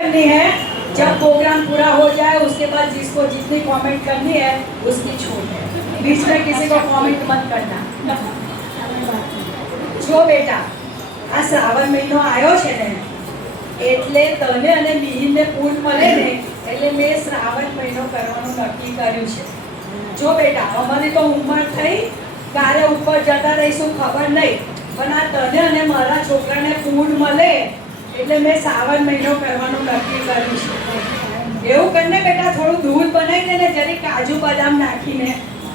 करनी है। जब प्रोग्राम पूरा हो जाए उसके बाद जिसको जितनी कमेंट करनी है उसकी छूट है। बीच में किसी को कमेंट मत करना। जो बेटा आ श्रावण महीनो आयो छे ने એટલે તને અને મિહિરને પૂન મળે ને એટલે મેં શ્રાવણ મહિનો કરવાનું નક્કી કર્યું છે। જો બેટા અમારી તો ઉંમર થઈ કારે ઉપર જતા રહીશું ખબર નહીં, પણ આ તને અને મારા છોકરાને પૂન મળે એટલે મેં શ્રાવણ મહિનો કરવાનું નક્કી કર્યું છે। એવું કરીને બેટા થોડું દૂધ બનાવી દે ને જરી કાજુ બદામ નાખીને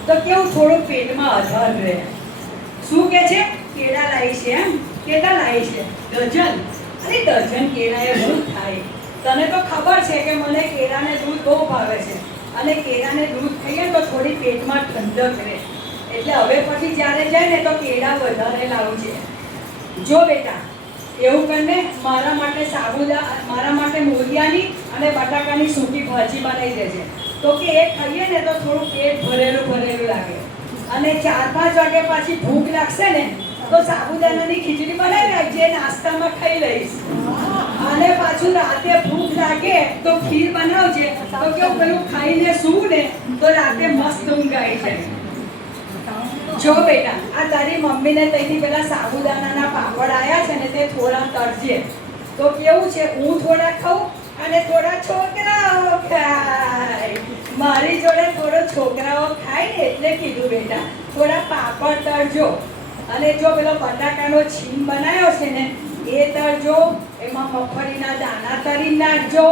તો કેવું થોડું પેટમાં અધર રહે। શું કે છે? કેળા લાવી છે એમ? કેટલા લાવી છે? ડઝન? અરે ડઝન કેળાએ બહુ થાય। તને તો ખબર છે કે મને કેળાને દૂધ બહુ ભાવે છે અને કેળાને દૂધ ખાઈએ તો થોડી પેટમાં ઠંડક રહે, એટલે હવે પછી જ્યારે જાય ને તો કેળા વધારે લાવજે। જો બેટા એવું કરીને મારા માટે મૂળિયાની અને બટાકાની સૂકી ભાજી બનાવી દેજે, તો કે એ ખાઈએ ને તો થોડું પેટ ભરેલું ભરેલું લાગે અને 4-5 વાગે પાછી ભૂખ લાગશે ને તો સાબુદાણાની ખીચડી બનાવી રાખજે, નાસ્તામાં ખાઈ લઈશ। અને પાછું રાતે ભૂખ લાગે તો ખીર બનાવજે, તો કેવું પેલું ખાઈને સૂવું ને તો રાતે મસ્ત ઊંઘ આવી જાય। જો બેટા આ તારી મમ્મીને તઈથી પેલા સાબુદાણાના પાપડ આયા છે ને તે થોડા તળજે, તો કેવું છે હું થોડા ખાઉં અને થોડા છોકરાઓ ખાય। મારી જોડે થોડો છોકરાઓ ખાય ને એટલે કીધું બેટા થોડા પાપડ તળજો। અને જો પેલો બટાકાનો છીણ બનાવ્યો છે ને એ તળજો, એમાં મગફળીના દાણા તળી નાખજો,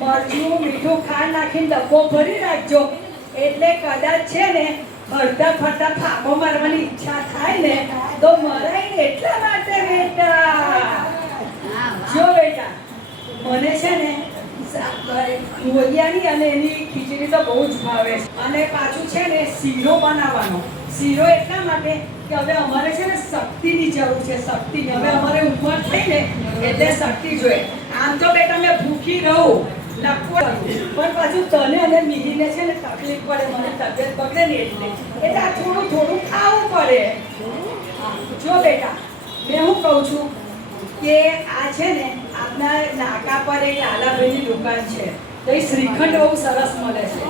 મરચું મીઠું ખાંડ નાખીને ડબ્બો ભરી રાખજો, એટલે કદાચ છે ને ફરતા ફરતા ફાંકો મારવાની ઈચ્છા થાય ને તો મરાય ને એટલા માટે બેટા। જો બેટા મને છે ને મોરિયાની અને એની ખીચડી તો બહુ જ ભાવે છે, અને પાછું છે ને શીરો બનાવવાનો। શીરો એટલા માટે કે હવે અમારે છે ને શક્તિની જરૂર છે, શક્તિની। હવે અમારે ઉંમર થઈ ને એટલે શક્તિ જોઈએ। આમ તો બેટા મેં ભૂખી રહું લખવું, પણ પાછું તને અને મિહિરને છે ને તકલીફ પડે, મને તબિયત બગડે ને એટલે આ થોડું થોડું ખાવું પડે। જો બેટા મેં હું કહું છું કે આ છે ને આપના નાકા પર એક લાલાભાઈની દુકાન છે, તો એ શ્રીખંડ બહુ સરસ મળે છે,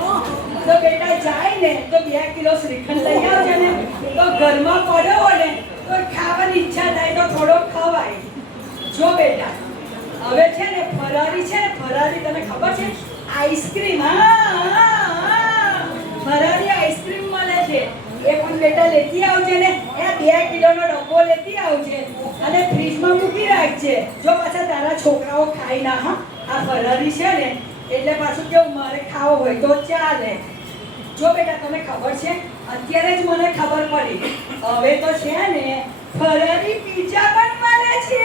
તો બેટા જાય ને તો 2 કિલો શ્રીખંડ લઈ આવજે ને, તો ઘરમાં પડ્યો હોય ને તો ખાવાની ઈચ્છા થાય તો થોડો ખવાય। જો બેટા હવે છે ને ફરારી છે ને, ફરારી તને ખબર છે? આઈસ્ક્રીમ, ફરારી આઈસ્ક્રીમ મળે છે, એ પણ બેટા લેતી આવજે ને। એ 2 કિલોનો ડબ્બો લેતી આવજે અને ફ્રીજમાં મૂકી રાખજે, જો પાછા તારા છોકરાઓ ખાઈ ના હા। આ ફરારી છે ને એટલે પાછું કેવું મારે ખાવો હોય તો ચાલે। જો બેટા તને ખબર છે અત્યારે જ મને ખબર પડી હવે તો છે ને ફરારી પિઝા પણ મળે છે।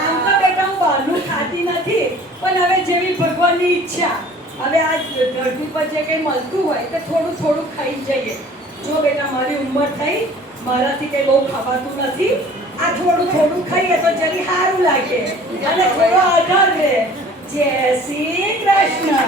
આમ તો બેટા હું બહારનું ખાતી નથી, પણ હવે જેવી ભગવાનની ઈચ્છા, હવે આ ધરતી પર જે કંઈ મળતું હોય તે થોડું થોડું ખાઈ જઈએ। જો બેટા મારી ઉંમર થઈ, મારાથી કંઈ બહુ ખાવાતું નથી, આ થોડું થોડું ખાઈએ તો જરી સારું લાગે અને થોડો આધાર રહે। જય શ્રી કૃષ્ણ।